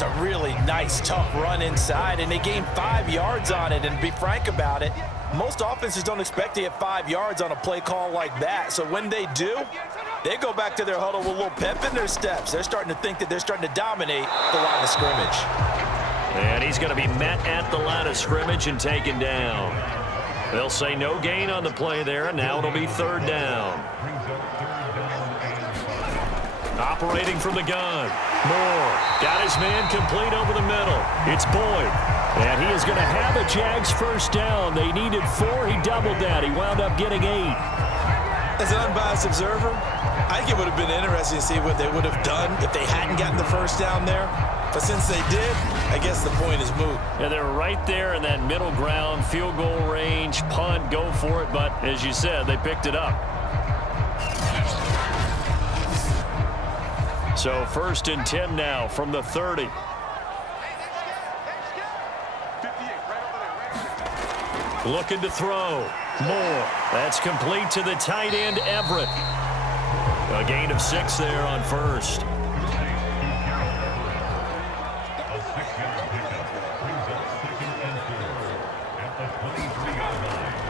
It's a really nice, tough run inside, and they gained 5 yards on it. And to be frank about it, most offenses don't expect to get 5 yards on a play call like that. So when they do, they go back to their huddle with a little pep in their steps. They're starting to think that they're starting to dominate the line of scrimmage. And he's going to be met at the line of scrimmage and taken down. They'll say no gain on the play there, and now it'll be 3rd down. Operating from the gun. Moore got his man complete over the middle. It's Boyd. And he is going to have a Jags 1st down. They needed 4. He doubled that. He wound up getting 8. As an unbiased observer, I think it would have been interesting to see what they would have done if they hadn't gotten the 1st down there. But since they did, I guess the point is moot. Yeah, they're right there in that middle ground, field goal range, punt, go for it. But as you said, they picked it up. So 1st and 10 now from the 30. Looking to throw. Moore. That's complete to the tight end, Everett. A gain of 6 there on 1st.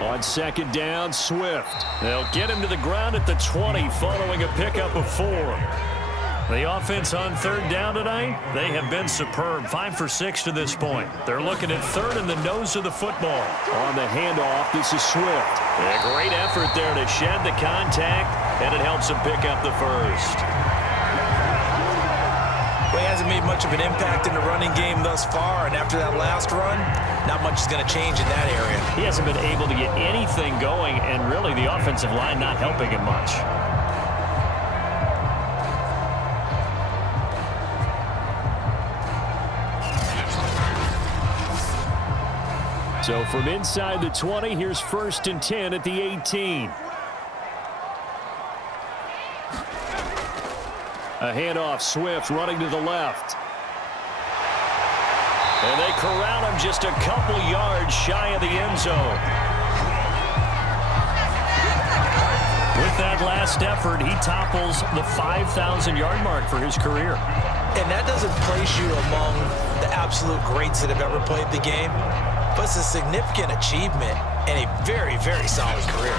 On 2nd down, Swift. They'll get him to the ground at the 20 following a pickup of 4. The offense on 3rd down tonight, they have been superb. 5 for 6 to this point. They're looking at 3rd in the nose of the football. On the handoff, this is Swift. A great effort there to shed the contact, and it helps him pick up the 1st. Well, he hasn't made much of an impact in the running game thus far, and after that last run, not much is going to change in that area. He hasn't been able to get anything going, and really the offensive line not helping him much. So from inside the 20, here's 1st and 10 at the 18. A handoff, Swift running to the left. And they corral him just a couple yards shy of the end zone. With that last effort, he topples the 5,000-yard mark for his career. And that doesn't place you among the absolute greats that have ever played the game, but it's a significant achievement and a very, very solid career.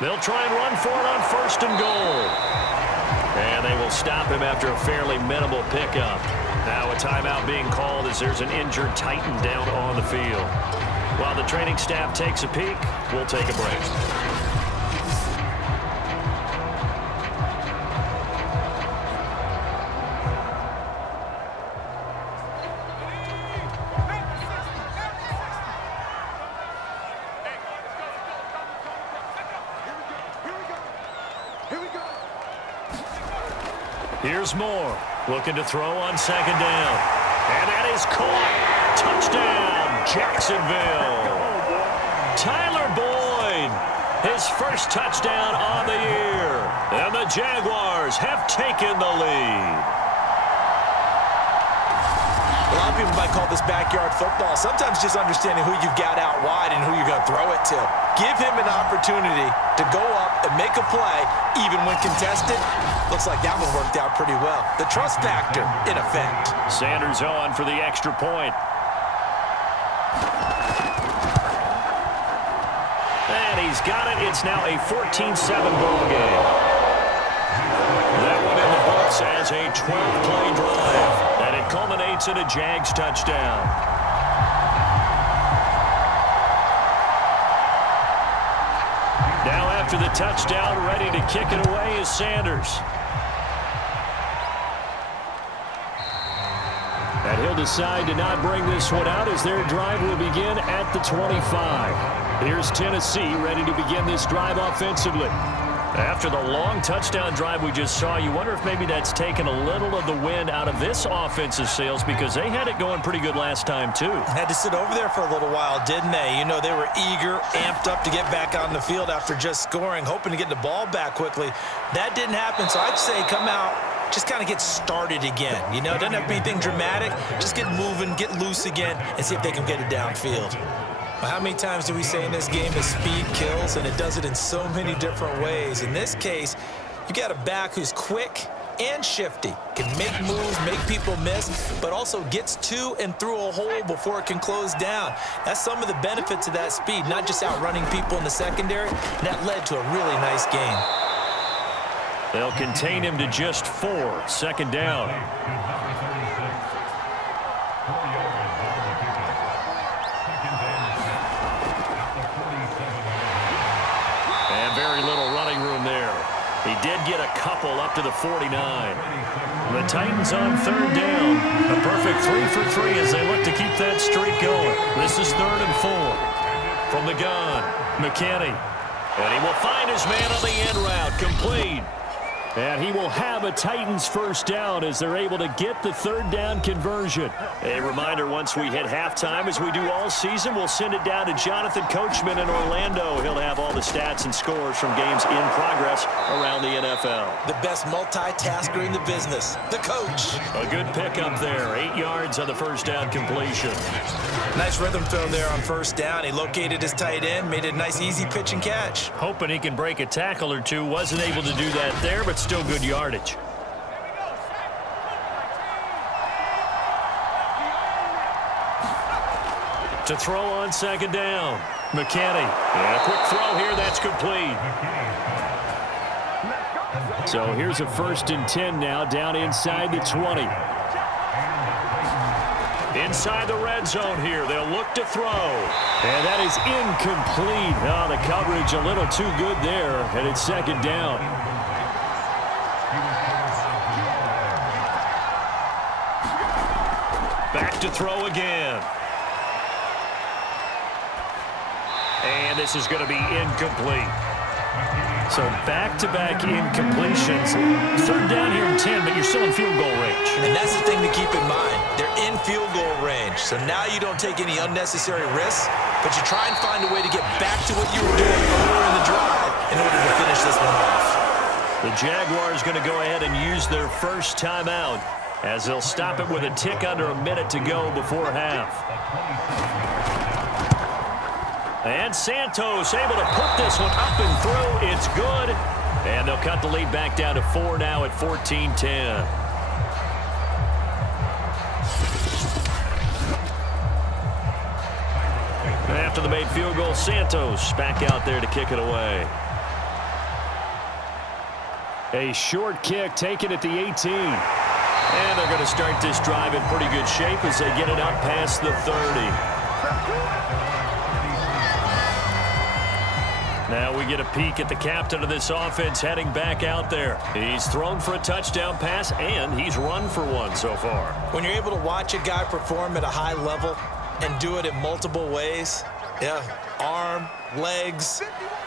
They'll try and run for it on 1st and goal. And they will stop him after a fairly minimal pickup. Now a timeout being called as there's an injured Titan down on the field. While the training staff takes a peek, we'll take a break. Here's Moore, looking to throw on 2nd down. And that is caught. Touchdown, Jacksonville. Tyler Boyd, his 1st touchdown on the year. And the Jaguars have taken the lead. A lot of people might call this backyard football. Sometimes just understanding who you've got out wide and who you're going to throw it to. Give him an opportunity to go up and make a play, even when contested. Looks like that one worked out pretty well. The trust factor, in effect. Sanders on for the extra point. And he's got it. It's now a 14-7 ball game. That one in the books as a 12-play drive. And it culminates in a Jags touchdown. Now after the touchdown, ready to kick it away is Sanders. And he'll decide to not bring this one out as their drive will begin at the 25. Here's Tennessee ready to begin this drive offensively. After the long touchdown drive we just saw, you wonder if maybe that's taken a little of the wind out of this offensive sails because they had it going pretty good last time too. Had to sit over there for a little while, didn't they? You know, they were eager, amped up to get back on the field after just scoring, hoping to get the ball back quickly. That didn't happen, so I'd say come out, just kind of get started again. You know, it doesn't have to be anything dramatic. Just get moving, get loose again, and see if they can get it downfield. How many times do we say in this game that speed kills, and it does it in so many different ways? In this case, you got a back who's quick and shifty, can make moves, make people miss, but also gets to and through a hole before it can close down. That's some of the benefits of that speed, not just outrunning people in the secondary. That led to a really nice game. They'll contain him to just 4. Second down. And very little running room there. He did get a couple up to the 49. The Titans on third down. A perfect 3 for 3 as they look to keep that streak going. This is 3rd and 4. From the gun, McKinney. And he will find his man on the end route. Complete. And he will have a Titans first down as they're able to get the 3rd down conversion. A reminder, once we hit halftime, as we do all season, we'll send it down to Jonathan Coachman in Orlando. He'll have all the stats and scores from games in progress around the NFL. The best multitasker in the business, the coach. A good pickup there. 8 yards on the first down completion. Nice rhythm throw there on first down. He located his tight end, made it a nice, easy pitch and catch. Hoping he can break a tackle or two. Wasn't able to do that there, but still good yardage. To throw on second down. McKinney. And a quick throw here. That's complete. So here's a 1st and 10 now down inside the 20. Inside the red zone here. They'll look to throw. And that is incomplete. Oh, the coverage a little too good there. And it's second down. Back to throw again. And this is going to be incomplete. So back-to-back incompletions. 3rd down here and 10, but you're still in field goal range. And that's the thing to keep in mind. They're in field goal range. So now you don't take any unnecessary risks, but you try and find a way to get back to what you were doing earlier in the drive in order to finish this one off. The Jaguars going to go ahead and use their first timeout as they'll stop it with a tick under a minute to go before half. And Santos able to put this one up and through. It's good. And they'll cut the lead back down to 4 now at 14-10. After the made field goal, Santos back out there to kick it away. A short kick taken at the 18. And they're going to start this drive in pretty good shape as they get it up past the 30. Now we get a peek at the captain of this offense heading back out there. He's thrown for a touchdown pass, and he's run for one so far. When you're able to watch a guy perform at a high level and do it in multiple ways, arm, legs,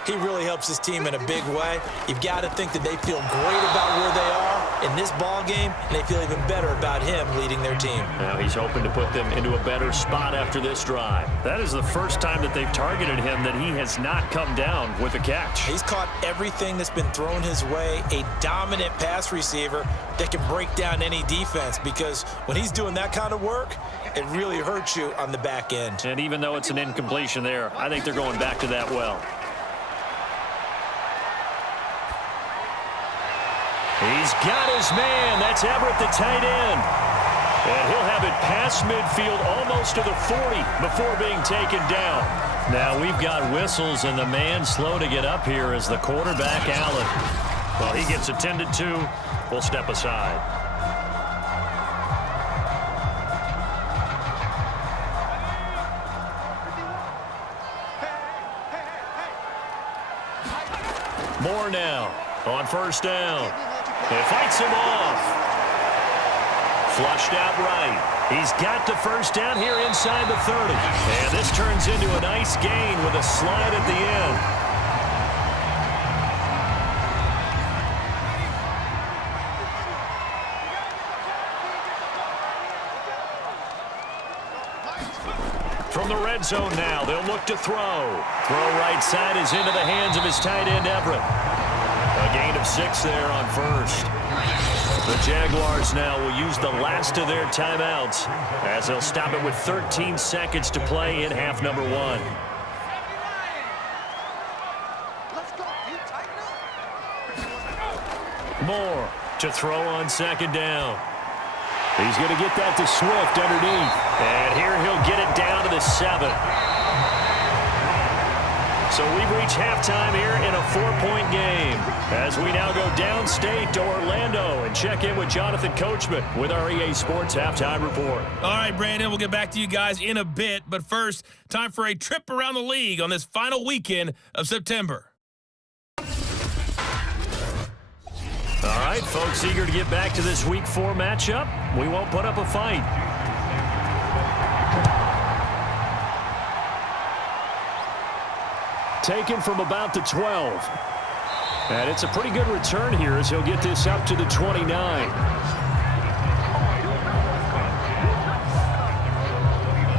he really helps his team in a big way. You've got to think that they feel great about where they are in this ball game, and they feel even better about him leading their team. Now he's hoping to put them into a better spot after this drive. That is the first time that they've targeted him that he has not come down with a catch. He's caught everything that's been thrown his way, a dominant pass receiver that can break down any defense, because when he's doing that kind of work, it really hurts you on the back end. And even though it's an incompletion there, I think they're going back to that well. He's got his man. That's Everett, the tight end. And he'll have it past midfield almost to the 40 before being taken down. Now we've got whistles, and the man slow to get up here is the quarterback, Allen. Well, he gets attended to. We'll step aside. Moore now on first down. It fights him off. Flushed out right. He's got the first down here inside the 30. And this turns into a nice gain with a slide at the end. From the red zone now, they'll look to throw. Throw right side is into the hands of his tight end, Everett. A gain of 6 there on first. The Jaguars now will use the last of their timeouts as they'll stop it with 13 seconds to play in half number 1. Moore to throw on second down. He's going to get that to Swift underneath. And here he'll get it down to the 7. So we've reached halftime here in a 4-point game as we now go downstate to Orlando and check in with Jonathan Coachman with our EA Sports Halftime Report. All right, Brandon, we'll get back to you guys in a bit. But first, time for a trip around the league on this final weekend of September. All right, folks, eager to get back to this Week 4 matchup. We won't put up a fight. Taken from about the 12. And it's a pretty good return here as he'll get this up to the 29.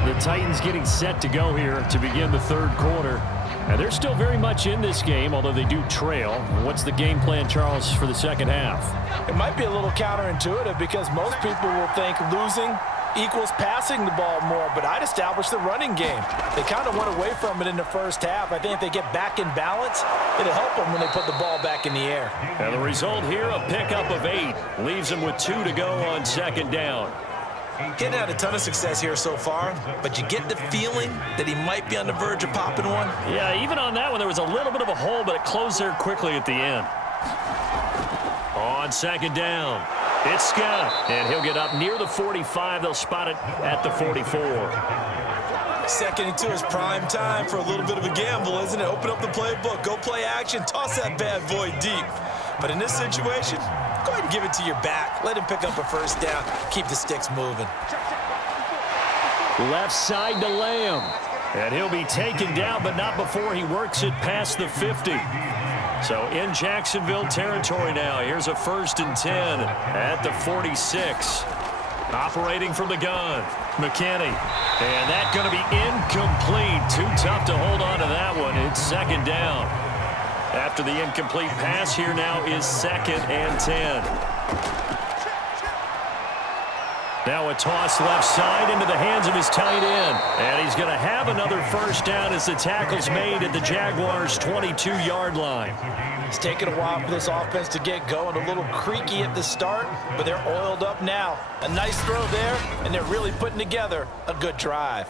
The Titans getting set to go here to begin the third quarter. And they're still very much in this game, although they do trail. What's the game plan, Charles, for the second half? It might be a little counterintuitive because most people will think losing equals passing the ball more, but I'd establish the running game. They kind of went away from it in the first half. I think if they get back in balance, it'll help them when they put the ball back in the air. And the result here, a pickup of 8. Leaves them with 2 to go on second down. Getting had a ton of success here so far, but you get the feeling that he might be on the verge of popping one. Yeah, even on that one, there was a little bit of a hole, but it closed there quickly at the end. On second down, it's Scott, and he'll get up near the 45. They'll spot it at the 44. Second and 2 is prime time for a little bit of a gamble, isn't it? Open up the playbook, go play action, toss that bad boy deep. But in this situation, go ahead and give it to your back. Let him pick up a first down. Keep the sticks moving. Left side to Lamb. And he'll be taken down, but not before he works it past the 50. So in Jacksonville territory now. Here's a 1st and 10 at the 46. Operating from the gun, McKinney. And that's going to be incomplete. Too tough to hold on to that one. It's second down. After the incomplete pass, here now is 2nd and 10. Now a toss left side into the hands of his tight end. And he's going to have another first down as the tackle's made at the Jaguars' 22-yard line. It's taken a while for this offense to get going. A little creaky at the start, but they're oiled up now. A nice throw there, and they're really putting together a good drive.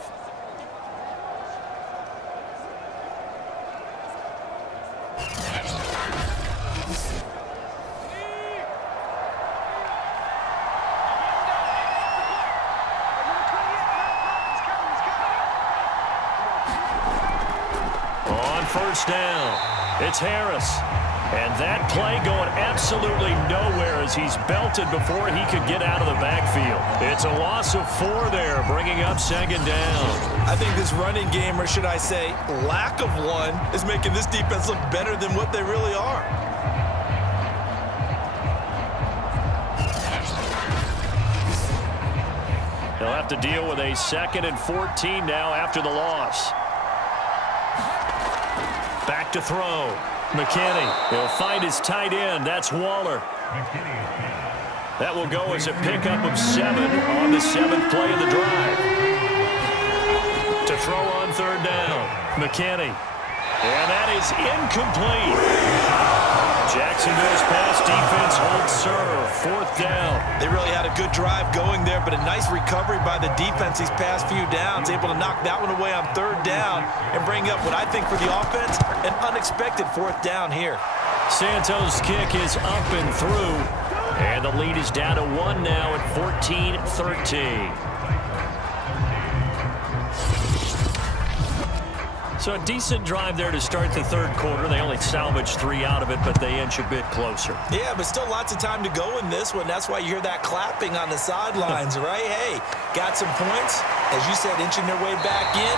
First down. It's Harris. And that play going absolutely nowhere as he's belted before he could get out of the backfield. It's a loss of 4 there, bringing up second down. I think this running game, or should I say lack of one, is making this defense look better than what they really are. They'll have to deal with a 2nd and 14 now after the loss. Back to throw. McKinney. He'll find his tight end. That's Waller. That will go as a pickup of 7 on the 7th play of the drive. To throw on 3rd down. McKinney. And that is incomplete. Jacksonville's pass defense holds serve. 4th down. They really had a good drive going there, but a nice recovery by the defense these past few downs. Able to knock that one away on 3rd down and bring up what I think for the offense, an unexpected 4th down here. Santos' kick is up and through. And the lead is down to 1 now at 14-13. So a decent drive there to start the 3rd quarter. They only salvaged 3 out of it, but they inch a bit closer. Yeah, but still lots of time to go in this one. That's why you hear that clapping on the sidelines, right? Hey, got some points. As you said, inching their way back in.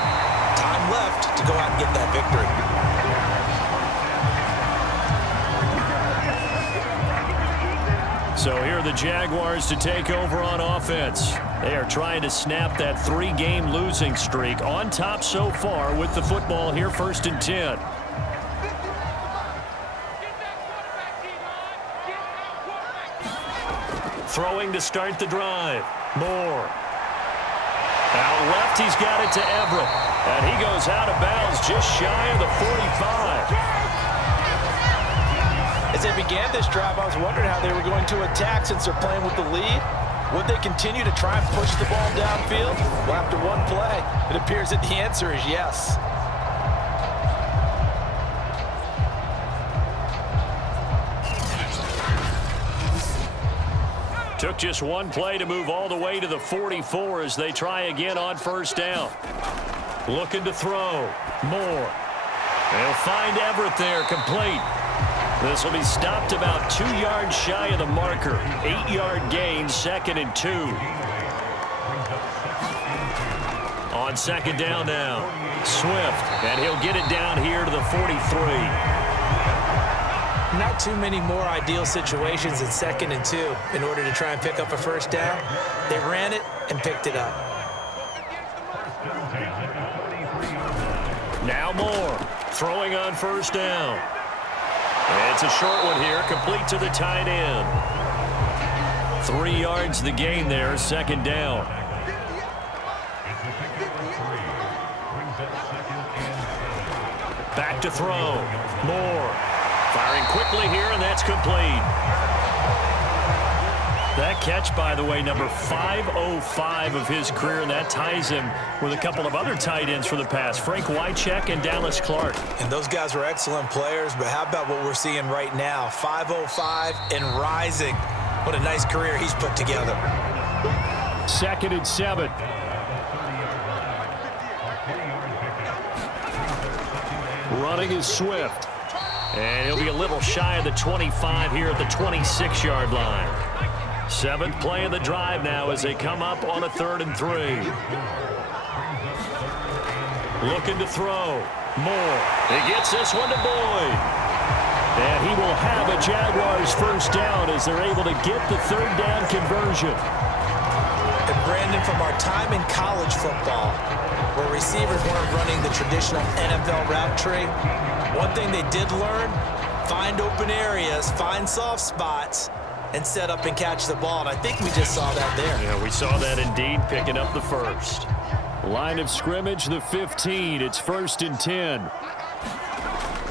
Time left to go out and get that victory. So here are the Jaguars to take over on offense. They are trying to snap that 3-game losing streak. On top so far with the football here, 1st and 10. throwing to start the drive. Moore. Out left, he's got it to Everett. And he goes out of bounds just shy of the 45. As they began this drive, I was wondering how they were going to attack since they're playing with the lead. Would they continue to try and push the ball downfield? Well, after one play, it appears that the answer is yes. Took just one play to move all the way to the 44 as they try again on first down. Looking to throw. Moore. They'll find Everett there, complete. This will be stopped about 2 yards shy of the marker. 8-yard gain, 2nd and 2. On second down now. Swift, and he'll get it down here to the 43. Not too many more ideal situations in 2nd and 2 in order to try and pick up a first down. They ran it and picked it up. Now Moore, throwing on first down. It's a short one here, complete to the tight end. 3 yards the gain there, 2nd down. Back to throw. Moore. Firing quickly here, and that's complete. That catch, by the way, number 505 of his career, and that ties him with a couple of other tight ends for the pass, Frank Wycheck and Dallas Clark. And those guys were excellent players, but how about what we're seeing right now? 505 and rising. What a nice career he's put together. 2nd and 7. Running is Swift. And he'll be a little shy of the 25 here at the 26-yard line. 7th play of the drive now as they come up on a 3rd and 3. Looking to throw. Moore. He gets this one to Boyd. And he will have a Jaguars first down as they're able to get the 3rd down conversion. And Brandon, from our time in college football, where receivers weren't running the traditional NFL route tree, one thing they did learn, find open areas, find soft spots, and set up and catch the ball. And I think we just saw that there. Yeah, we saw that indeed, picking up the first. Line of scrimmage, the 15. It's 1st and 10.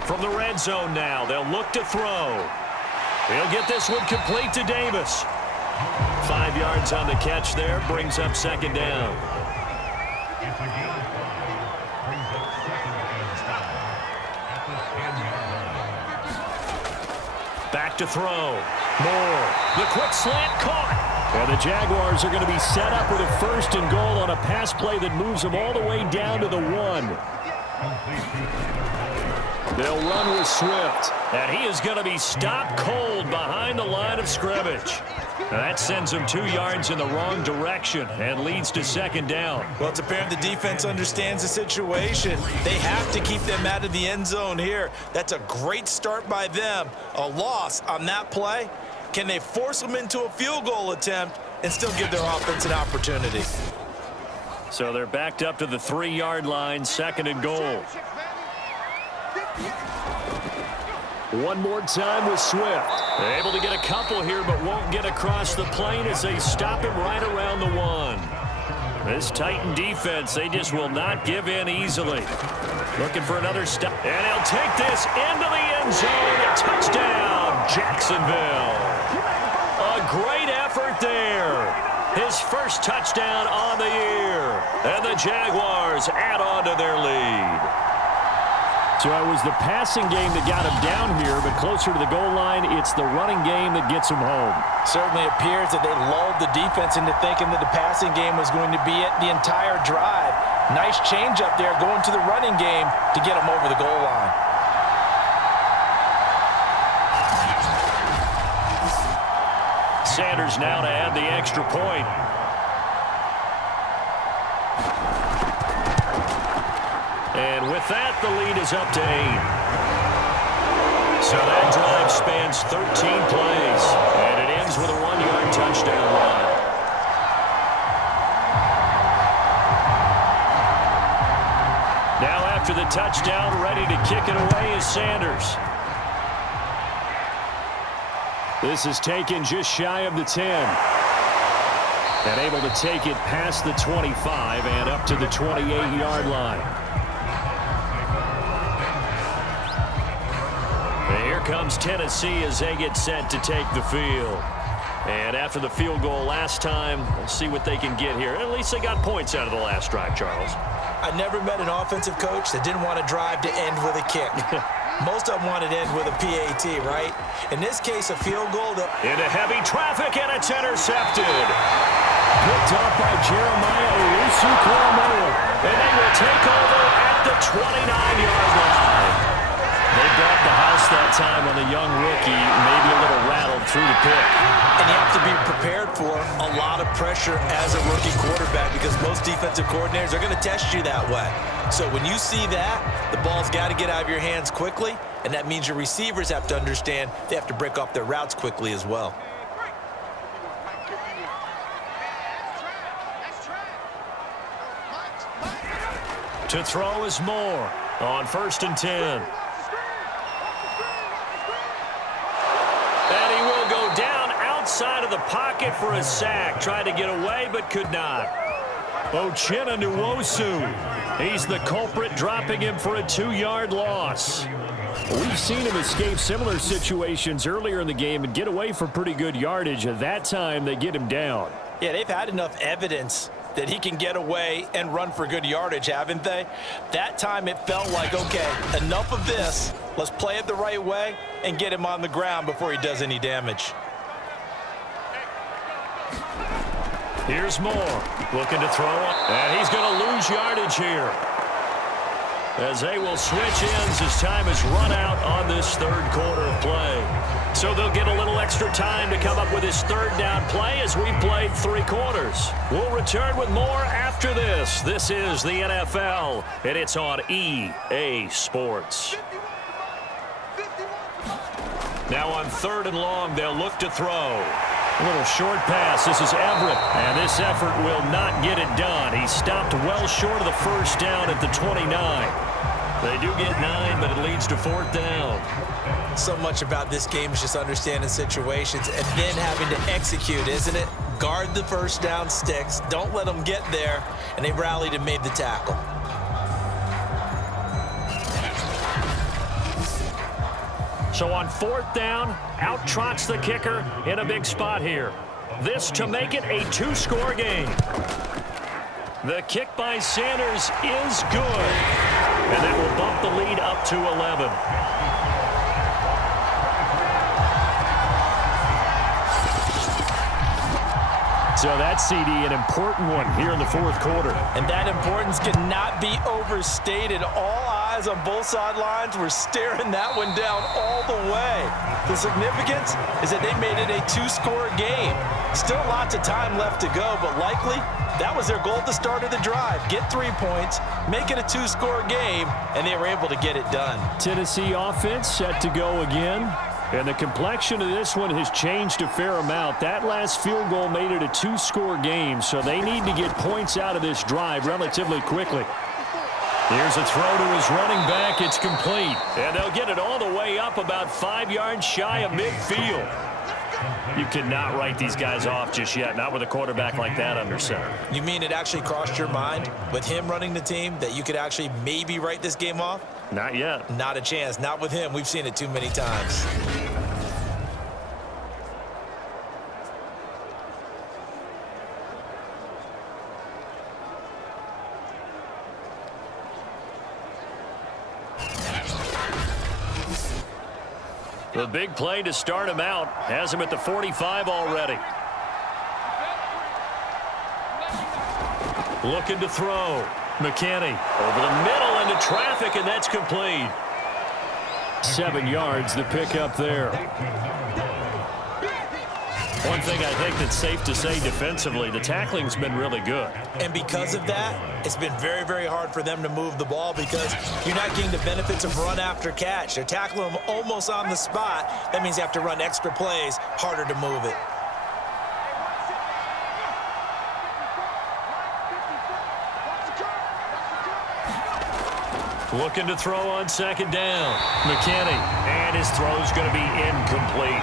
From the red zone now, they'll look to throw. He'll get this one complete to Davis. 5 yards on the catch there, brings up 2nd down. Back to throw. Moore. The quick slant caught. And the Jaguars are going to be set up with a 1st and goal on a pass play that moves them all the way down to the 1. They'll run with Swift. And he is going to be stopped cold behind the line of scrimmage. Now that sends them 2 yards in the wrong direction and leads to 2nd down. Well, it's apparent the defense understands the situation. They have to keep them out of the end zone here. That's a great start by them. A loss on that play. Can they force them into a field goal attempt and still give their offense an opportunity? So they're backed up to the 3-yard line, 2nd and goal. One more time with Swift. They're able to get a couple here, but won't get across the plane as they stop him right around the 1. This Titan defense, they just will not give in easily. Looking for another stop. And he'll take this into the end zone. A touchdown, Jacksonville. A great effort there. His first touchdown on the year. And the Jaguars add on to their lead. So it was the passing game that got him down here, but closer to the goal line, it's the running game that gets him home. Certainly appears that they lulled the defense into thinking that the passing game was going to be it the entire drive. Nice change up there going to the running game to get him over the goal line. Sanders now to add the extra point. And with that, the lead is up to 8. So that drive spans 13 plays, and it ends with a 1-yard touchdown run. Now after the touchdown, ready to kick it away is Sanders. This is taken just shy of the 10. And able to take it past the 25 and up to the 28-yard line. And here comes Tennessee as they get set to take the field. And after the field goal last time, we'll see what they can get here. At least they got points out of the last drive, Charles. I never met an offensive coach that didn't want to drive to end with a kick. Most of them wanted to end with a PAT, right? In this case, a field goal. Into heavy traffic, and it's intercepted. Picked up by Jeremiah Owusu-Koramoah. And they will take over at the 29-yard line. They brought the house that time on the young rookie, maybe a little rattled through the pick. And you have to be prepared for a lot of pressure as a rookie quarterback because most defensive coordinators are going to test you that way. So when you see that, the ball's got to get out of your hands quickly, and that means your receivers have to understand they have to break off their routes quickly as well. To throw is Moore on 1st and 10. And he will go down outside of the pocket for a sack. Tried to get away, but could not. Uchenna Nwosu. He's the culprit, dropping him for a 2-yard loss. We've seen him escape similar situations earlier in the game and get away for pretty good yardage. At that time, they get him down. Yeah, they've had enough evidence that he can get away and run for good yardage, haven't they? That time it felt like, okay, enough of this. Let's play it the right way and get him on the ground before he does any damage. Here's Moore, looking to throw, and he's going to lose yardage here. As they will switch ends as time is run out on this third quarter of play. So they'll get a little extra time to come up with his third down play as we played 3 quarters. We'll return with more after this. This is the NFL, and it's on EA Sports. Now on 3rd and long, they'll look to throw. A little short pass. This is Everett, and this effort will not get it done. He stopped well short of the first down at the 29. They do get 9, but it leads to 4th down. So much about this game is just understanding situations and then having to execute, isn't it? Guard the first down sticks. Don't let them get there. And they rallied and made the tackle. So on 4th down, out trots the kicker in a big spot here. This to make it a 2-score game. The kick by Sanders is good. And that will bump the lead up to 11. So that CD, an important one here in the 4th quarter. And that importance cannot be overstated. All eyes on both sidelines were staring that one down all the way. The significance is that they made it a 2-score game. Still lots of time left to go, but likely that was their goal at the start of the drive. Get 3 points, make it a 2-score game, and they were able to get it done. Tennessee offense set to go again. And the complexion of this one has changed a fair amount. That last field goal made it a 2-score game, so they need to get points out of this drive relatively quickly. Here's a throw to his running back. It's complete. And they'll get it all the way up about 5 yards shy of midfield. You cannot write these guys off just yet, not with a quarterback like that under center. You mean it actually crossed your mind with him running the team that you could actually maybe write this game off? Not yet. Not a chance. Not with him. We've seen it too many times. The big play to start him out has him at the 45 already. Looking to throw. McKinney over the middle into traffic, and that's complete. 7 yards, the pickup there. One thing I think that's safe to say defensively, the tackling's been really good. And because of that, it's been very, very hard for them to move the ball because you're not getting the benefits of run after catch. They're tackling them almost on the spot. That means they have to run extra plays, harder to move it. Looking to throw on second down. McKinney, and his throw's going to be incomplete.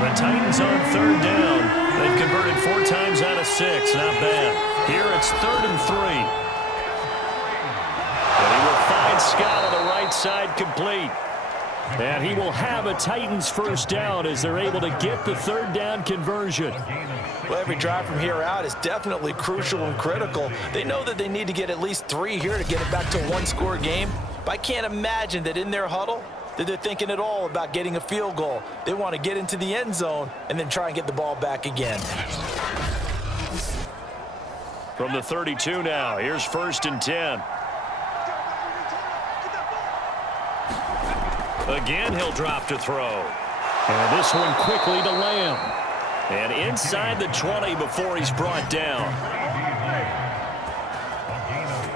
The Titans on third down. They've converted 4 times out of 6. Not bad. Here it's 3rd and 3. And he will find Scott on the right side complete. And he will have a Titans first down as they're able to get the 3rd down conversion. Well, every drive from here out is definitely crucial and critical. They know that they need to get at least 3 here to get it back to a 1-score game. But I can't imagine that in their huddle that they're thinking at all about getting a field goal. They want to get into the end zone and then try and get the ball back again. From the 32 now, here's 1st and 10. Again, he'll drop to throw. And this one quickly to Lamb. And inside the 20 before he's brought down.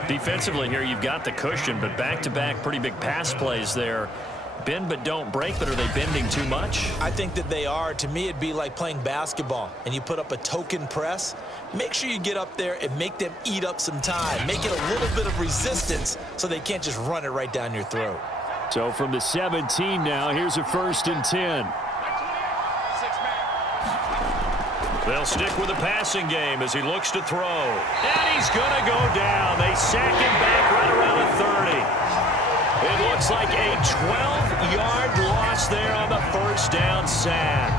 Defensively here, you've got the cushion, but back-to-back pretty big pass plays there. Bend but don't break, but are they bending too much? I think that they are. To me, it'd be like playing basketball, and you put up a token press. Make sure you get up there and make them eat up some time. Make it a little bit of resistance so they can't just run it right down your throat. So from the 17 now, here's a 1st and 10. They'll stick with the passing game as he looks to throw. And he's going to go down. They sack him back right around the 30. It looks like a 12-yard loss there on the first down sack.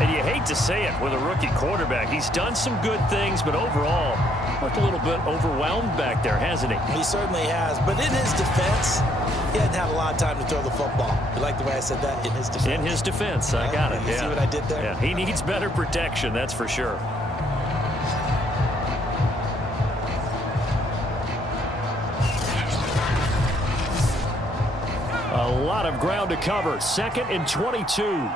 And you hate to say it with a rookie quarterback. He's done some good things, but overall, looked a little bit overwhelmed back there, hasn't he? He certainly has. But in his defense, he hadn't had a lot of time to throw the football. You like the way I said that? In his defense. In his defense. I got it. You see what I did there? Yeah, he needs better protection, that's for sure. A lot of ground to cover. 2nd and 22.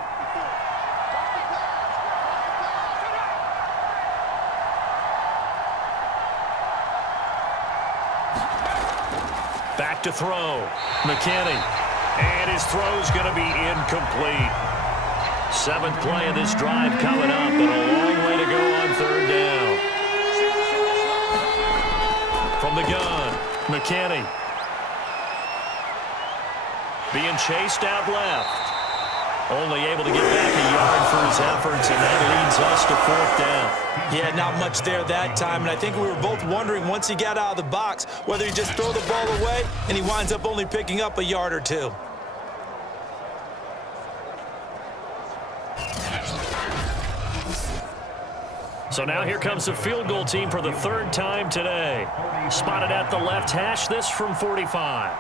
Back to throw. McKinney. And his throw's going to be incomplete. 7th play of this drive coming up, but a long way to go on 3rd down. From the gun, McKinney. Being chased out left. Only able to get back a yard for his efforts, and that leads us to 4th down. Yeah, not much there that time, and I think we were both wondering once he got out of the box whether he just throw the ball away, and he winds up only picking up a yard or 2. So now here comes the field goal team for the 3rd time today. Spotted at the left hash, this from 45.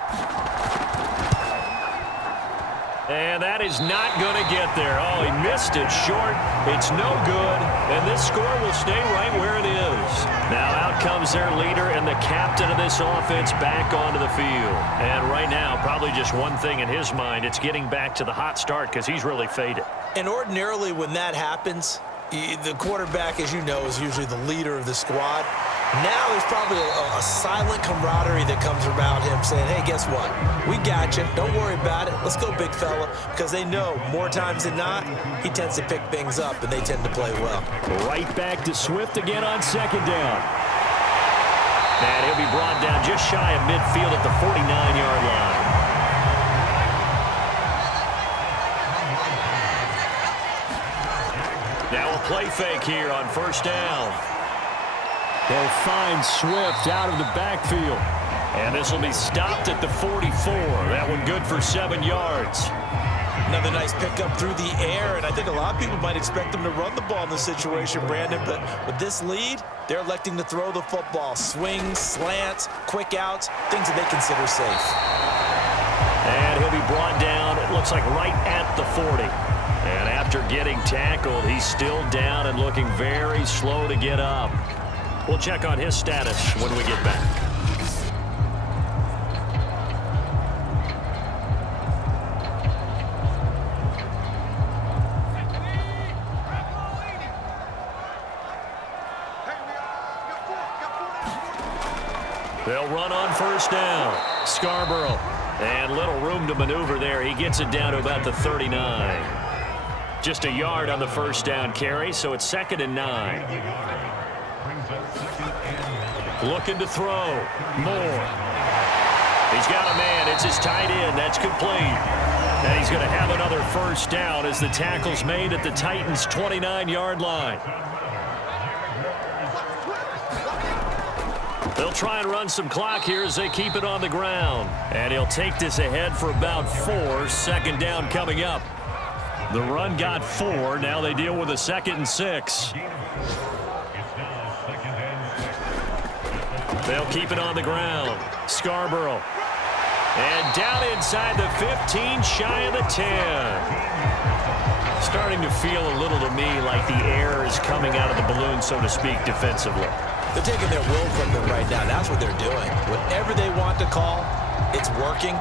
And that is not going to get there. Oh, he missed it short. It's no good. And this score will stay right where it is. Now out comes their leader and the captain of this offense back onto the field. And right now, probably just one thing in his mind. It's getting back to the hot start because he's really faded. And ordinarily when that happens, the quarterback, as you know, is usually the leader of the squad. Now there's probably a silent camaraderie that comes around him saying, hey, guess what? We got you. Don't worry about it. Let's go, big fella. Because they know more times than not, he tends to pick things up, and they tend to play well. Right back to Swift again on 2nd down. And he'll be brought down just shy of midfield at the 49-yard line. Now a play fake here on 1st down. They'll find Swift out of the backfield. And this will be stopped at the 44. That one good for 7 yards. Another nice pickup through the air, and I think a lot of people might expect them to run the ball in this situation, Brandon, but with this lead, they're electing to throw the football. Swings, slants, quick outs, things that they consider safe. And he'll be brought down, it looks like right at the 40. And after getting tackled, he's still down and looking very slow to get up. We'll check on his status when we get back. They'll run on 1st down. Scarborough. And little room to maneuver there. He gets it down to about the 39. Just a yard on the 1st down carry, so it's 2nd and 9. Looking to throw. Moore. He's got a man. It's his tight end. That's complete. And he's going to have another first down as the tackle's made at the Titans' 29-yard line. They'll try and run some clock here as they keep it on the ground. And he'll take this ahead for about 4. Second down coming up. The run got 4. Now they deal with a 2nd and 6. They'll keep it on the ground. Scarborough. And down inside the 15, shy of the 10. Starting to feel a little to me like the air is coming out of the balloon, so to speak, defensively. They're taking their will from them right now. That's what they're doing. Whatever they want to call, it's working.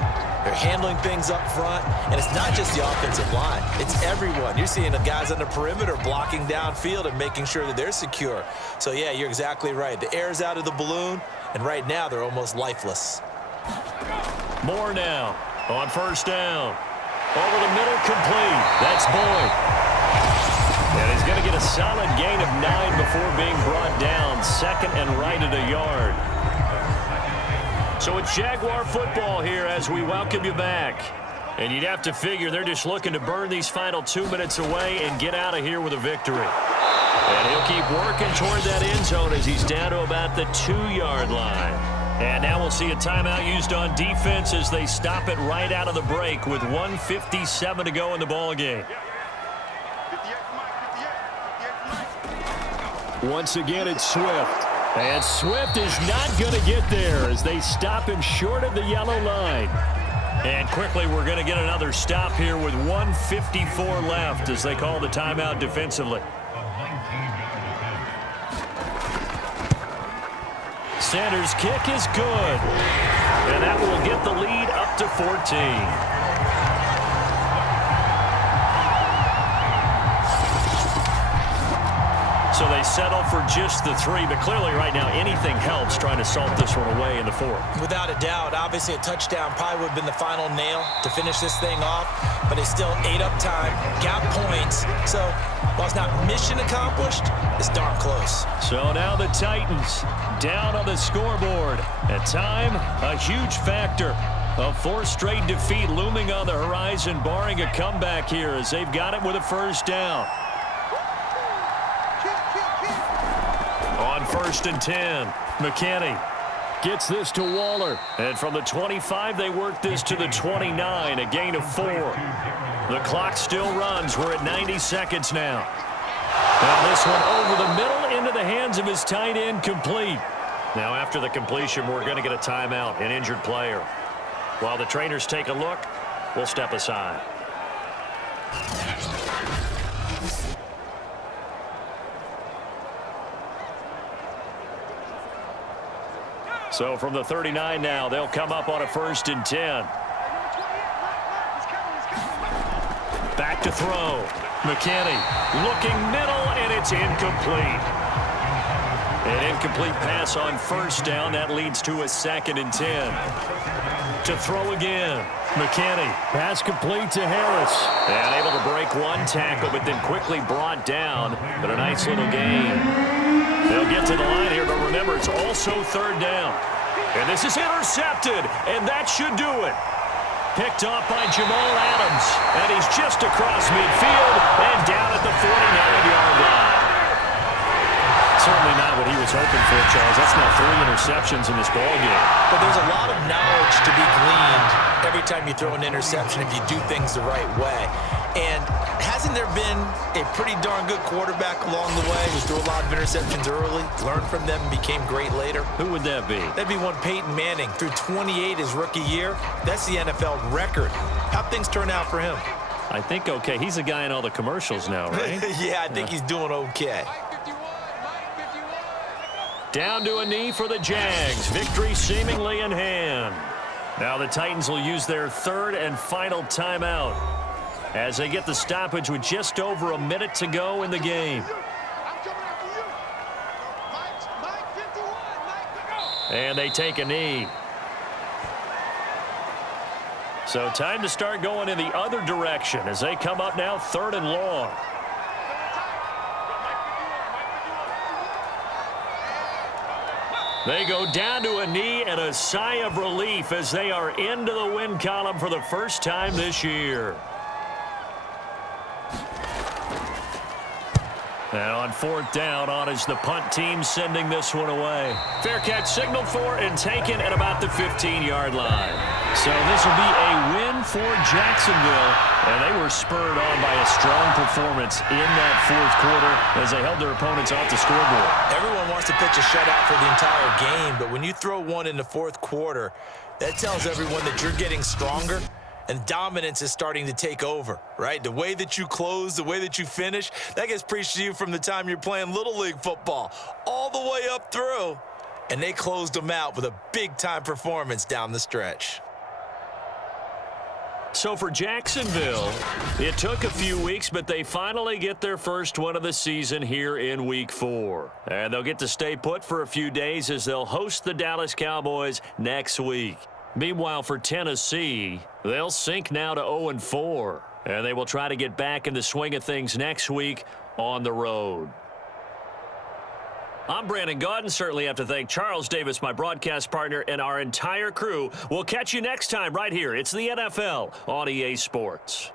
They're handling things up front. And it's not just the offensive line. It's everyone. You're seeing the guys on the perimeter blocking downfield and making sure that they're secure. So, yeah, you're exactly right. The air's out of the balloon, and right now they're almost lifeless. More now on first down. Over the middle, complete. That's Boyd. And he's going to get a solid gain of 9 before being brought down. Second and right at a yard. So it's Jaguar football here as we welcome you back. And you'd have to figure they're just looking to burn these final 2 minutes away and get out of here with a victory. And he'll keep working toward that end zone as he's down to about the 2-yard line. And now we'll see a timeout used on defense as they stop it right out of the break with 1:57 to go in the ballgame. Once again, it's Swift. And Swift is not going to get there as they stop him short of the yellow line. And quickly, we're going to get another stop here with 1:54 left as they call the timeout defensively. Sanders' kick is good. And that will get the lead up to 14. So they settle for just the 3, but clearly right now anything helps trying to salt this one away in the 4th. Without a doubt, obviously a touchdown probably would have been the final nail to finish this thing off, but they still ate up time, got points. So while it's not mission accomplished, it's darn close. So now the Titans down on the scoreboard. At time, a huge factor. A 4th straight defeat looming on the horizon, barring a comeback here as they've got it with a first down. On 1st and 10, McKinney gets this to Waller. And from the 25, they work this to the 29, a gain of 4. The clock still runs. We're at 90 seconds now. Now this one over the middle into the hands of his tight end, complete. Now after the completion, we're going to get a timeout, an injured player. While the trainers take a look, we'll step aside. So from the 39 now, they'll come up on a 1st and 10. Back to throw. McKinney looking middle, and it's incomplete. An incomplete pass on first down. That leads to a 2nd and 10. To throw again. McKinney. Pass complete to Harris. And able to break one tackle, but then quickly brought down. But a nice little gain. They'll get to the line here, but remember, it's also 3rd down. And this is intercepted, and that should do it. Picked off by Jamal Adams, and he's just across midfield and down at the 49-yard line. Certainly not what he was hoping for, Charles. That's now 3 interceptions in this ballgame. But there's a lot of knowledge to be gleaned every time you throw an interception if you do things the right way. And hasn't there been a pretty darn good quarterback along the way who threw a lot of interceptions early, learned from them, and became great later? Who would that be? That'd be one Peyton Manning. Threw 28 his rookie year. That's the NFL record. How'd things turn out for him? I think okay. He's a guy in all the commercials now, right? Yeah, I think he's doing okay. Down to a knee for the Jags. Victory seemingly in hand. Now the Titans will use their 3rd and final timeout as they get the stoppage with just over a minute to go in the game. And they take a knee. So time to start going in the other direction as they come up now 3rd and long. They go down to a knee and a sigh of relief as they are into the win column for the first time this year. And on fourth down, on is the punt team sending this one away. Fair catch signaled for and taken at about the 15-yard line. So this will be a win for Jacksonville. And they were spurred on by a strong performance in that fourth quarter as they held their opponents off the scoreboard. Everyone wants to pitch a shutout for the entire game, but when you throw one in the fourth quarter, that tells everyone that you're getting stronger. And dominance is starting to take over, right? The way that you close, the way that you finish, that gets preached to you from the time you're playing Little League football all the way up through. And they closed them out with a big-time performance down the stretch. So for Jacksonville, it took a few weeks, but they finally get their first win of the season here in Week 4. And they'll get to stay put for a few days as they'll host the Dallas Cowboys next week. Meanwhile, for Tennessee, they'll sink now to 0-4, and they will try to get back in the swing of things next week on the road. I'm Brandon Gaudin. Certainly have to thank Charles Davis, my broadcast partner, and our entire crew. We'll catch you next time right here. It's the NFL on EA Sports.